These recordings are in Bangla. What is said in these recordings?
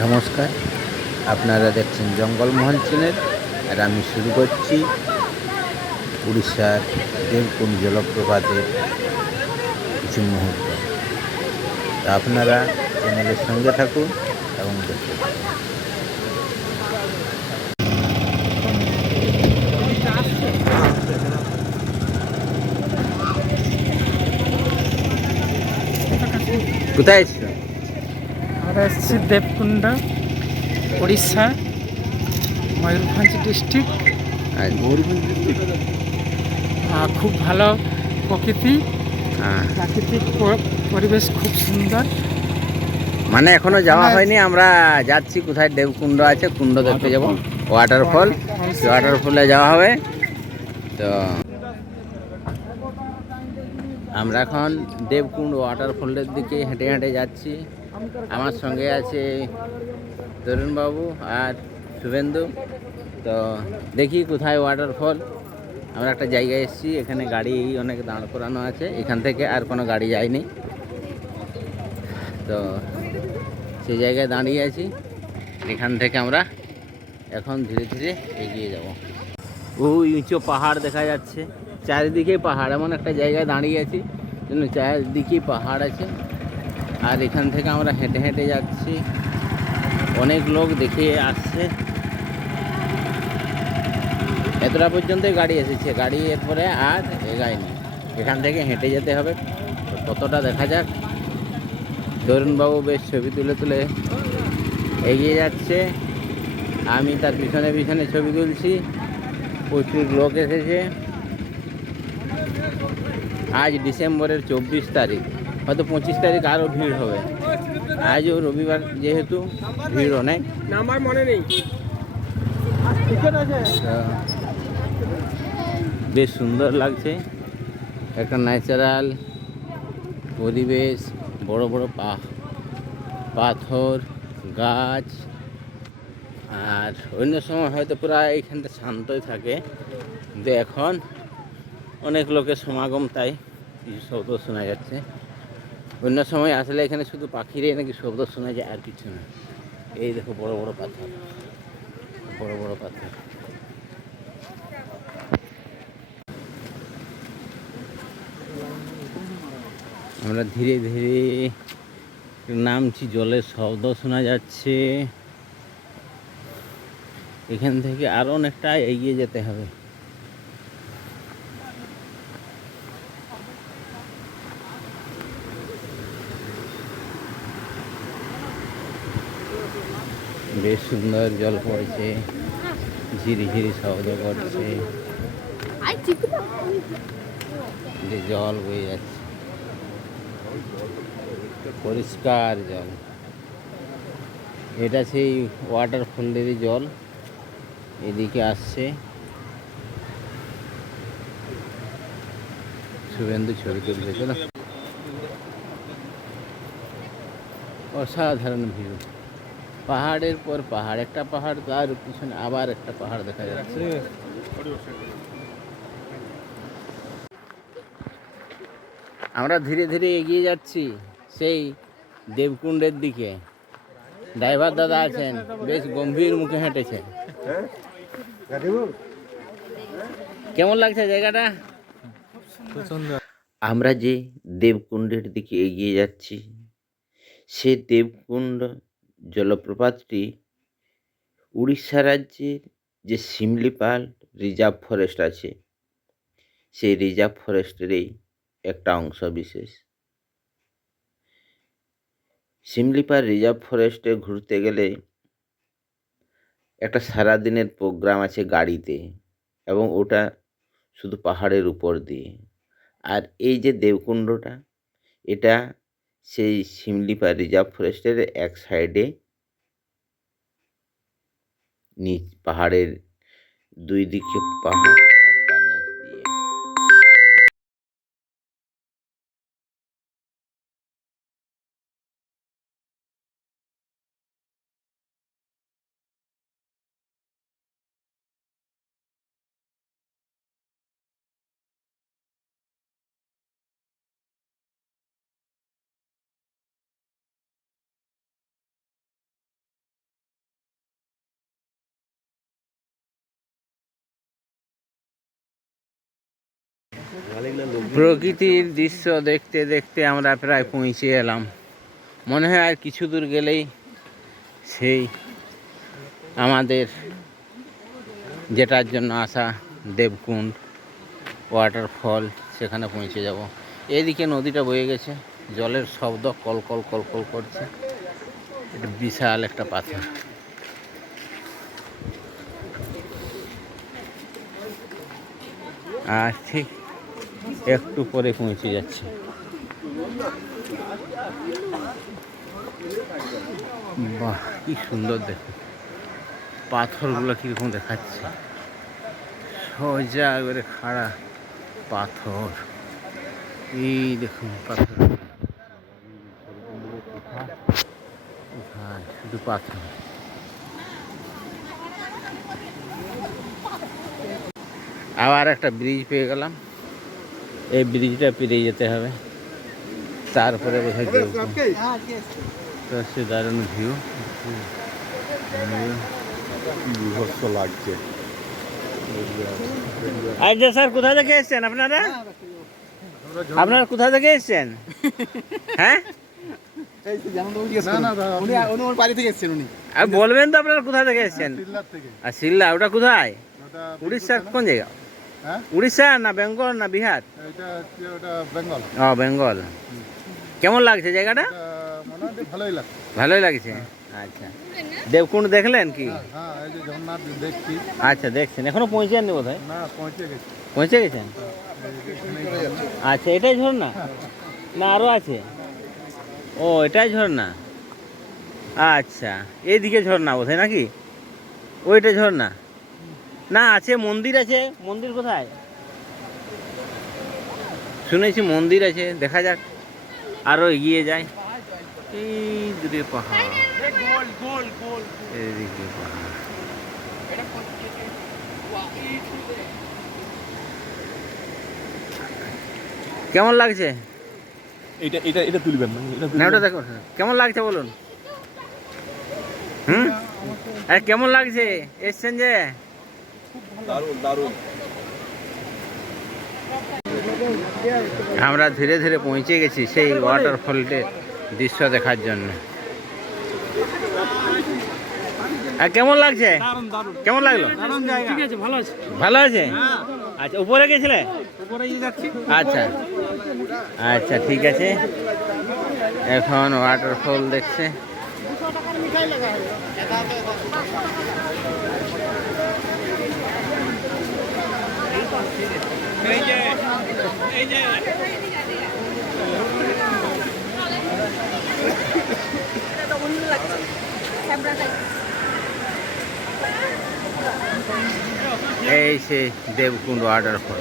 নমস্কার, আপনারা দেখছেন জঙ্গলমহল চ্যানেল। আর আমি শুরু করছি উড়িষ্যার দেবকুণ্ড জলপ্রপাতের কিছু মুহূর্ত। তা আপনারা চ্যানেলের সঙ্গে থাকুন এবং দেখতে থাকুন। কোথায় এসছো? আমরা এসেছি দেবকুণ্ড, উড়িষ্যা, ময়ূরভঞ্জ ডিস্ট্রিক্ট। খুব ভালো প্রকৃতি, প্রাকৃতিক পরিবেশ খুব সুন্দর। মানে এখনো যাওয়া হয়নি, আমরা যাচ্ছি। কোথায় দেবকুণ্ড আছে, কুণ্ড দেখতে যাব, ওয়াটারফল। ওয়াটারফলে যাওয়া হবে। তো আমরা এখন দেবকুণ্ড ওয়াটারফলের দিকে হেঁটে হেঁটে যাচ্ছি। আমার সঙ্গে আছে তরুণবাবু আর শুভেন্দু। তো দেখি কোথায় ওয়াটারফল। আমরা একটা জায়গায় এসেছি, এখানে গাড়ি অনেক দাঁড় করানো আছে, এখান থেকে আর কোনো গাড়ি যায়নি। তো সেই জায়গায় দাঁড়িয়ে আছি, এখান থেকে আমরা এখন ধীরে ধীরে এগিয়ে যাব। ওই উঁচু পাহাড় দেখা যাচ্ছে, চারিদিকে পাহাড়। এমন একটা জায়গায় দাঁড়িয়ে আছি যেন চারিদিকেই পাহাড় আছে। আর এখান থেকে আমরা হেঁটে হেঁটে যাচ্ছি, অনেক লোক দেখে আসছে। এতটা পর্যন্তই গাড়ি এসেছে, গাড়ি এরপরে আর এগায়নি। এখান থেকে হেঁটে যেতে হবে। কতটা দেখা যাক। তরুণবাবু বেশ ছবি তুলে তুলে এগিয়ে যাচ্ছে, আমি তার পিছনে পিছনে ছবি তুলছি। প্রচুর লোক এসেছে। আজ ডিসেম্বরের 24 তারিখ, হয়তো 25 তারিখ আরও ভিড় হবে। আজও রবিবার যেহেতু ভিড় অনেক। আমার মনে নেই। বেশ সুন্দর লাগছে, একটা ন্যাচারাল পরিবেশ। বড় বড় পাথর, গাছ। আর অন্য সময় হয়তো পুরো এইখানটা শান্তই থাকে, কিন্তু এখন অনেক লোকের সমাগম, তাই কিছু শব্দ শোনা যাচ্ছে। অন্য সময় আসলে এখানে শুধু পাখিরই নাকি শব্দ শোনা যায়, আর কিছু না। এই দেখো বড় বড় পাথর, বড় বড় পাথর। আমরা ধীরে ধীরে নামছি, জলের শব্দ শোনা যাচ্ছে। এখান থেকে আরও অনেকটা এগিয়ে যেতে হবে। বেশ সুন্দর জল পড়ছে, ঝিরিঝিরি শব্দ করছে, যে জল বয়ে যাচ্ছে, পরিষ্কার জল। এটা সেই ওয়াটারফলেরই জল এদিকে আসছে। শুভেন্দু ছবি তুলবে, চলো। অসাধারণ ভিউ, পাহাড়ের পর পাহাড়, একটা পাহাড়, তার পিছনে আবার একটা পাহাড় দেখা যাচ্ছে। আমরা ধীরে ধীরে এগিয়ে যাচ্ছি সেই দেবকুণ্ডের দিকে। ড্রাইভার দাদা আছেন, বেশ গম্ভীর মুখে হেঁটেছে। কেমন লাগছে জায়গাটা? খুব সুন্দর। আমরা যে দেবকুণ্ডের দিকে এগিয়ে যাচ্ছি, সে দেবকুণ্ড জলপ্রপাতটি উড়িষ্যা রাজ্যের যে শিমলিপাল রিজার্ভ ফরেস্ট আছে, সেই রিজার্ভ ফরেস্টেরই একটা অংশ বিশেষ। শিমলিপাল রিজার্ভ ফরেস্টে ঘুরতে গেলে একটা সারাদিনের প্রোগ্রাম আছে গাড়িতে, এবং ওটা শুধু পাহাড়ের উপর দিয়ে। আর এই যে দেবকুণ্ডটা, এটা সেই শিমলিপাল রিজার্ভ ফরেস্টের এক সাইডে, নিচ পাহাড়ের দুই দিকে পাহাড়। প্রকৃতির দৃশ্য দেখতে দেখতে আমরা প্রায় পৌঁছে এলাম। মনে হয় আর কিছু দূর গেলেই সেই আমাদের যেটার জন্য আসা দেবকুণ্ড ওয়াটারফল, সেখানে পৌঁছে যাব। এদিকে নদীটা বয়ে গেছে, জলের শব্দ কলকল কলকল করছে। এটা বিশাল একটা পাথর। আর ঠিক একটু পরে পৌঁছে যাচ্ছে। বাহ, কি সুন্দর দেখুন পাথরগুলো কিরকম দেখাচ্ছে, সোজা এবারে খাড়া পাথর। এই দেখুন পাথর, শুধু পাথর। আবার একটা ব্রিজ পেয়ে গেলাম, এই ব্রিজটা পেরিয়ে যেতে হবে, তারপরে বোঝা সে দারুণ ভিউ, বিভৎস লাগছে। আচ্ছা স্যার, কোথা থেকে এসছেন আপনারা? আপনারা কোথা থেকে এসছেন? হ্যাঁ, বলবেন তো আপনারা কোথা থেকে এসছেন? আর সিল্লা, ওটা কোথায়? উড়িষ্যার কোন জায়গা? উড়িষ্যা না বেঙ্গল না বিহার? ও বেঙ্গল। কেমন লাগছে জায়গাটা? ভালোই লাগছে। আচ্ছা, দেবকুণ্ড দেখলেন কি? আচ্ছা, দেখছেন, এখনো পৌঁছাননি বোধ হয়? পৌঁছে গেছেন? আচ্ছা, এটাই ঝর্ণা না আরো আছে? ও, এটাই ঝর্ণা। আচ্ছা, এইদিকে ঝর্ণা বোধ হয় নাকি? ওইটা ঝর্ণা না, আছে মন্দির আছে। মন্দির কোথায়? শুনেছি মন্দির আছে, দেখা যাক আরো এগিয়ে যায়। এই দূরে পাহাড়, এদিকে পাহাড়। কেমন লাগছে? এটা এটা এটা তুলবেন না, না ওটা দেখো, কেমন লাগছে বলুন? আরে কেমন লাগছে এসছেন যে? দারুণ দারুণ। আমরা ধীরে ধীরে পৌঁছে গেছি সেই ওয়াটারফলটির দৃশ্য দেখার জন্য। আর কেমন লাগছে? কেমন লাগলো? ভালো আছে। আচ্ছা, উপরে গেছিলে? আচ্ছা আচ্ছা, ঠিক আছে। এখন ওয়াটারফল দেখছে। এই সে দেবকুণ্ড ওয়াটারফল।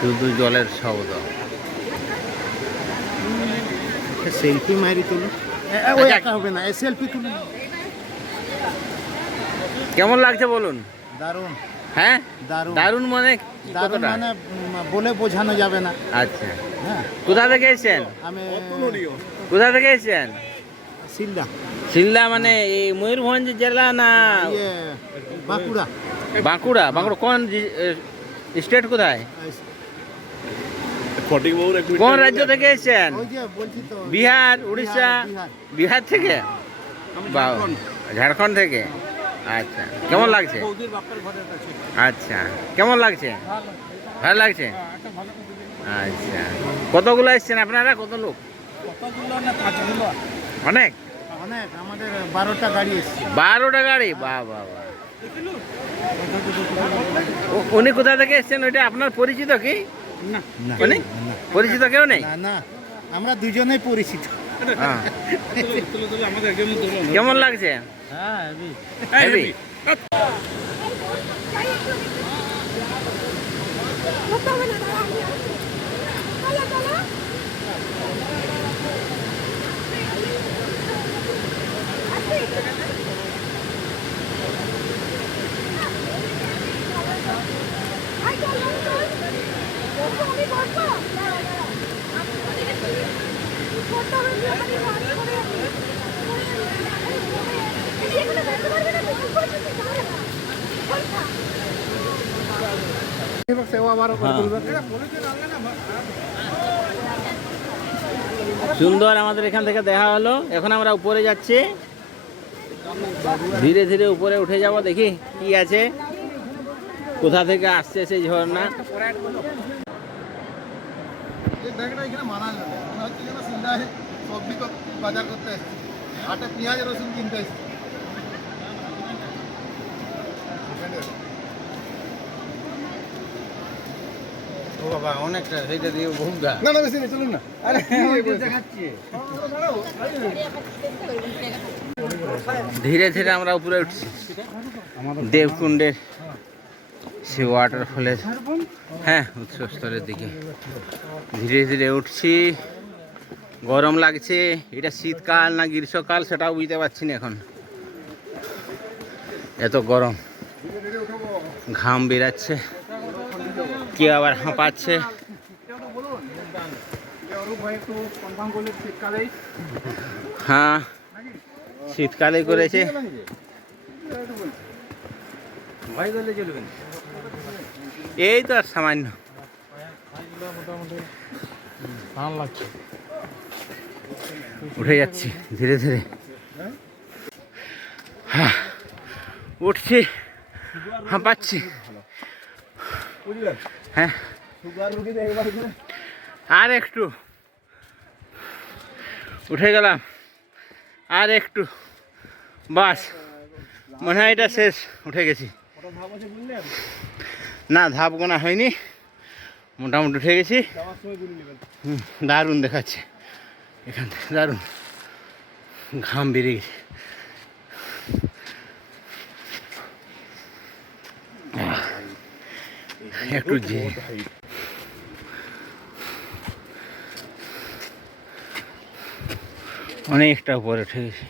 শুধু জলের শব্দ। সেলফি মারি তুলুন, ওই একা হবে না, সেলফি তুলুন। কেমন লাগছে বলুন? দারুণ। হ্যাঁ, দারুণ। দারুণ মানে দারুণ কতটা? মানে বলে বোঝানো যাবে না। আচ্ছা, হ্যাঁ, কোথা থেকে এসেছেন? আমি কোথা থেকে এসেছেন? সিলদা, সিলদা মানে এই ময়ূরভঞ্জ জেলা না? ইয়ে বাঁকুড়া। বাঁকুড়া। বাঁকুড়া কোন স্টেট? কোথায়? কোন রাজ্য থেকে এসেছেন? ওই যে বলছি তো, বিহার, উড়িষ্যা? বিহার। বিহার থেকে? বা ঝাড়খণ্ড থেকে। আচ্ছা, কেমন লাগছে? আচ্ছা, কেমন লাগছে? ভালো লাগছে। আচ্ছা, কতগুলো এসছেন আপনারা? কত লোক? অনেক অনেক, আমাদের 12টা গাড়ি এসছে। 12টা গাড়ি? বাহ বাহ বাহ। উনি কোথা থেকে এসছেন? ওইটা আপনার পরিচিত কি? না, উনি পরিচিত কেউ নেই? না না, আমরা দুজনেই পরিচিত। হ্যাঁ। কেমন লাগছে? হেভি। সুন্দর আমাদের এখান থেকে দেখা হলো। এখন আমরা উপরে যাচ্ছি, ধীরে ধীরে উপরে উঠে যাব, দেখি কি আছে, কোথা থেকে আসছে সেই ঝর্ণা। সবজি বাজার করতে এসেছি, হাটে পেঁয়াজ রসুন কিনতে এসেছি। ও বাবা, অনেকটা, সেইটা দিয়ে বহুত গা। না না, বেশি নেই, চলুন না। আরে দেখাচ্ছি। ধীরে ধীরে আমরা উপরে উঠছি দেবকুণ্ডের সে ওয়াটারফলের, হ্যাঁ, উৎসস্থলের দিকে ধীরে ধীরে উঠছি। গরম লাগছে, এটা শীতকাল না গ্রীষ্মকাল সেটাও বুঝতে পারছি না এখন, এত গরম, ঘাম বেরাচ্ছে, কে আবার হাঁপাচ্ছে। হ্যাঁ, শীতকালে করেছে। এই তো আর সামান্য উঠে যাচ্ছি ধীরে ধীরে। হ্যাঁ, উঠছি, হাঁপাচ্ছি। হ্যাঁ, আর একটু উঠে গেলাম, আর একটু, বাস, মনে হয় এটা শেষ, উঠে গেছি। না, ধাপ গোনা হয়নি, মোটামুটি উঠে গেছি। দারুণ দেখাচ্ছে এখান থেকে, দারুণ, ঘাম বেরিয়ে গেছে। একটু যে অনেকটা উপরে উঠে গেছে,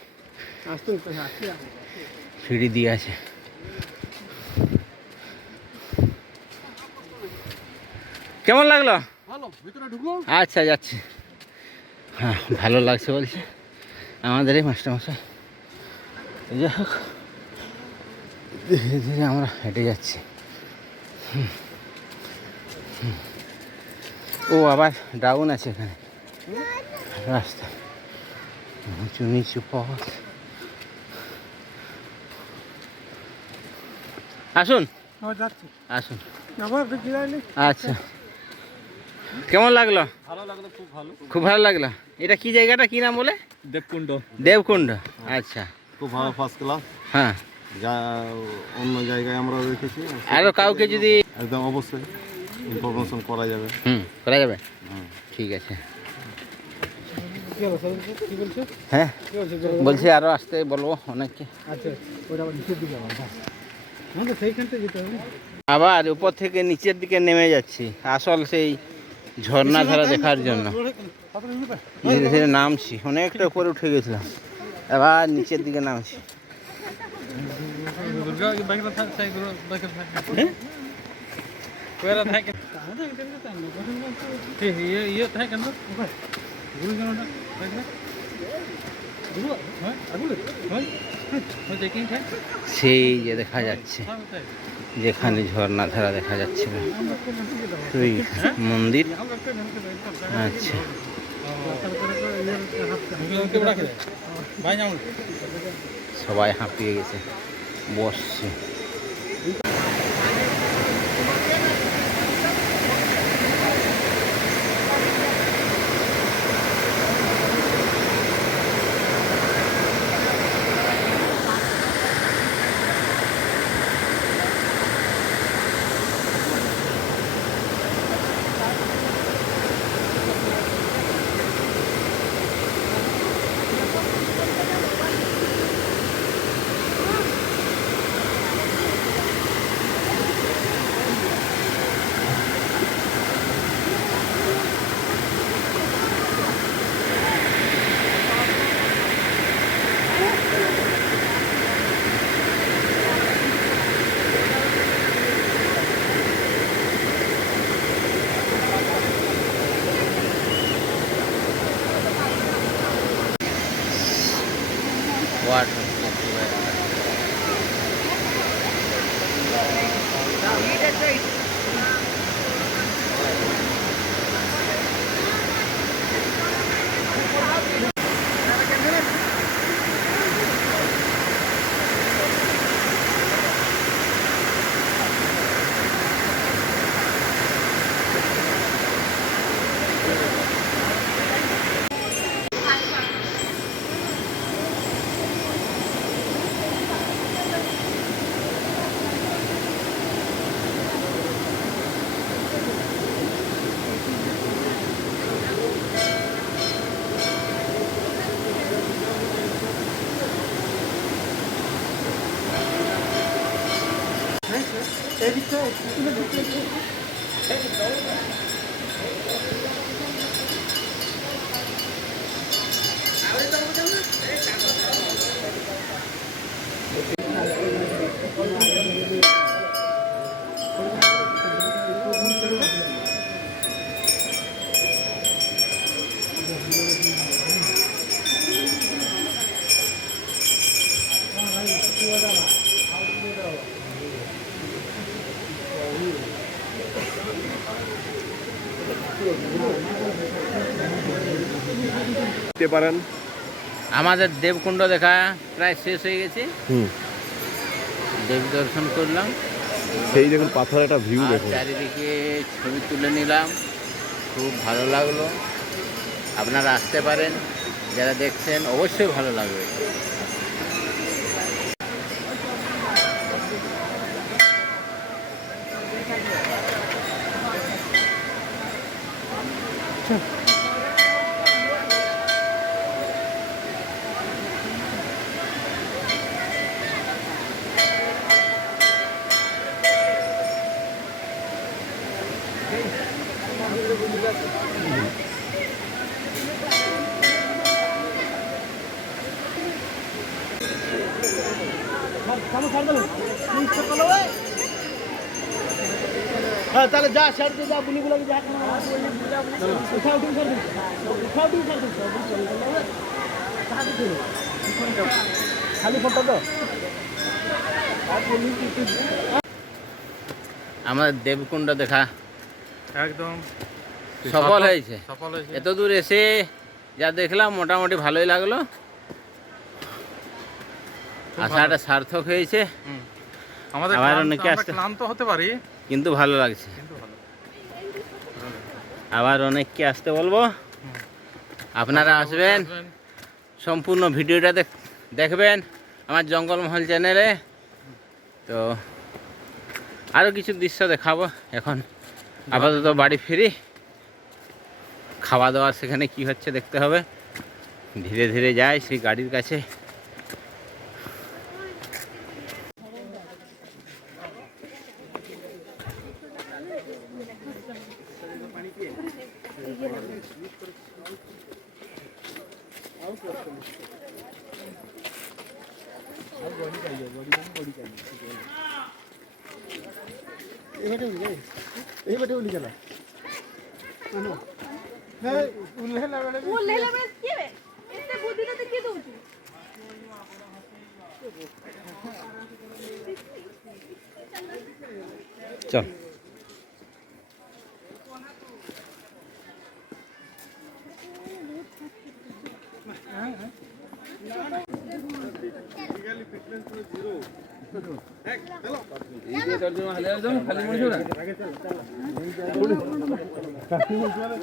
সিঁড়ি দিয়ে আছে। কেমন লাগলো? আচ্ছা, যাচ্ছি। হ্যাঁ, ভালো লাগছে বলছে আমাদের এই মাস্টারমশাই। যাই হোক, ধীরে ধীরে আমরা হেঁটে যাচ্ছি। ও আবার ডাউন আছে এখানে রাস্তা, উঁচু নিচু পথ। আসুন আসুন। আচ্ছা, কেমন লাগলো? খুব ভালো লাগলো। এটা কি জায়গাটা, কি নাম বলে? দেবকুণ্ড। দেবকুণ্ড, আচ্ছা, খুব ভালো, ফার্স্ট ক্লাস। হ্যাঁ, যা অন্য জায়গায় আমরা দেখেছি, আরও কাউকে যদি একদম অবশ্যই ইনফরমেশন করা যাবে। করা যাবে, ঠিক আছে। হ্যাঁ, বলছি আরও আসতে বলবো অনেককে। আবার উপর থেকে নিচের দিকে নেমে যাচ্ছি, আসল সেই ঝর্ণা ধারা দেখার জন্য। ধীরে ধীরে নামছি, অনেকটা উপরে উঠে গেছিলাম, এবার নিচের দিকে নামছি। সেই যে দেখা যাচ্ছে, যেখানে ঝর্ণা ধারা দেখা যাচ্ছে, ওই মন্দির। আচ্ছা, সবাই হাঁপিয়ে গেছে, বসছে। water. দেখতে পারেন আমাদের দেবকুণ্ড দেখা প্রায় শেষ হয়ে গেছে। দেব দর্শন করলাম, সেই দেখুন পাথরের একটা ভিউ আর দেখুন। চারিদিকে ছবি তুলে নিলাম, খুব ভালো লাগলো। আপনারা আসতে পারেন, যারা দেখছেন অবশ্যই ভালো লাগবে। হ্যাঁ তাহলে যা সাইড যা বুলি বুলাকে যা উঠাও তুমি সাইড উঠাও তুমি সাইড খালি ফটো দাও। আমাদের দেবকুণ্ড দেখা একদম সফল হয়েছে। সফল হয়েছে। এত দূর এসে যা দেখলাম মোটামুটি ভালোই লাগলো, আশাটা সার্থক হয়েছে। আমাদের আবার ক্লান্ত- অনেকে আমরা আসতে- ক্লান্ত হতে পারি কিন্তু ভালো লাগছে। কিন্তু ভালো। আবার অনেককে আসতে বলবো, আপনারা আসবেন, সম্পূর্ণ ভিডিওটা দেখবেন আমার জঙ্গলমহল চ্যানেলে। তো আরও কিছু দৃশ্য দেখাবো। এখন আপাতত বাড়ি ফিরি, খাওয়া দাওয়ার সেখানে কি হচ্ছে দেখতে হবে। ধীরে ধীরে যাই সেই গাড়ির কাছে। এই বেটে উলি গেল উল্লেলা বেড়ে ଉଲ୍ଲେଇଲା ବେଳେ କିଏ ବେ? ଏତେ ବୁଦ୍ଧିରେ ତୁ କିଏ ଦଉଛୁ? চল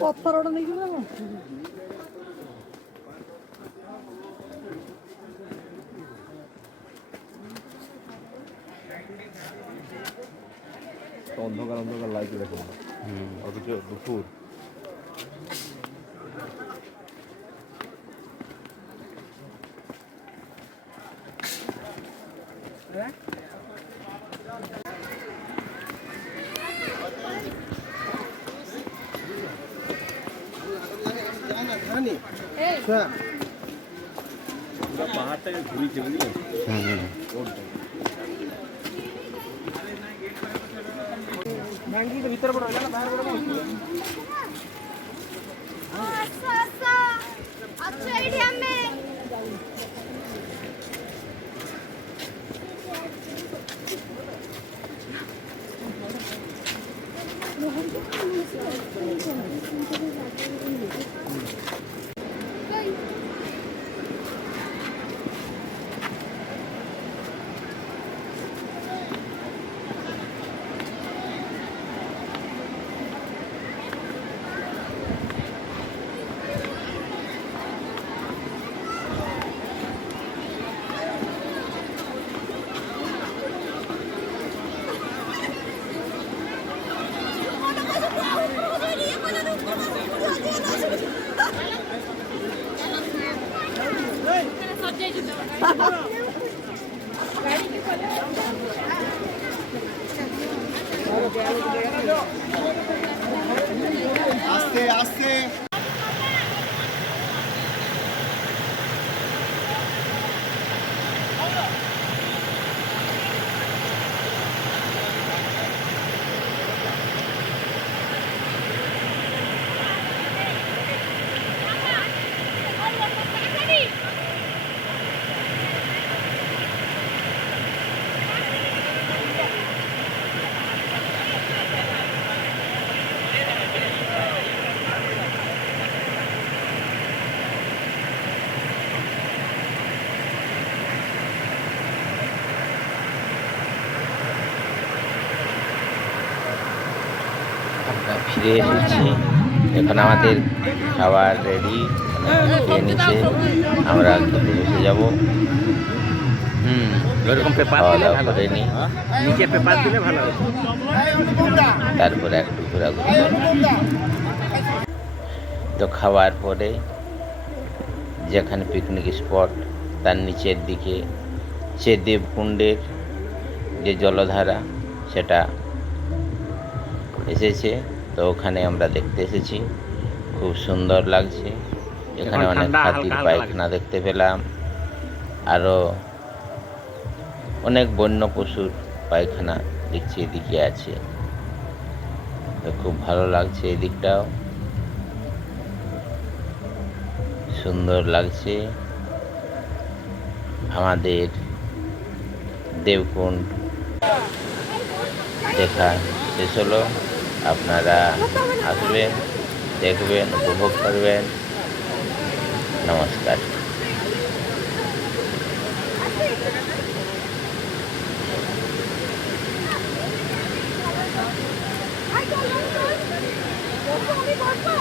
ପଥରଟା ନେଇକି ନା অন্ধকার অন্ধকার লাইট দেখুন, অথচ দুপুর। পাহাড়টাকে ঘুরিয়েছে বুঝলেন। ଭାଙ୍ଗିକି ଭିତରେ ପଡ ରହିଲା ନା ବାହାର ପଡ ଆଚ୍ଛା ଏଇଠି ଆମେ আস্তে আস্তে আমরা ফিরে এসেছি। এখন আমাদের খাবার রেডি, খেয়ে নিচ্ছে, আমরা খেতে বসে যাব। ওইরকম পেপার খাওয়া দিলে দাওয়া ভালো করে হয়। নিই, নিচে পেপার দিলে ভালো হয়। তারপরে একটু ঘোরাঘুরি করব। তো খাওয়ার পরে যেখানে পিকনিক স্পট তার নিচের দিকে সে দেবকুণ্ডের যে জলধারা সেটা এসেছে, তো ওখানে আমরা দেখতে এসেছি, খুব সুন্দর লাগছে। এখানে এখন অনেক ঠান্ডা, হাতির হালকা হালকা পায়খানা দেখতে পেলাম, আরও অনেক বন্য পশুর পায়খানা দেখছি এদিকে আছে। তো খুব ভালো লাগছে, এদিকটাও সুন্দর লাগছে। আমাদের দেবকুণ্ড দেখা শেষ হলো। আপনারা আসবেন, দেখবেন, উপভোগ করবেন। নমস্কার। আমি বসবো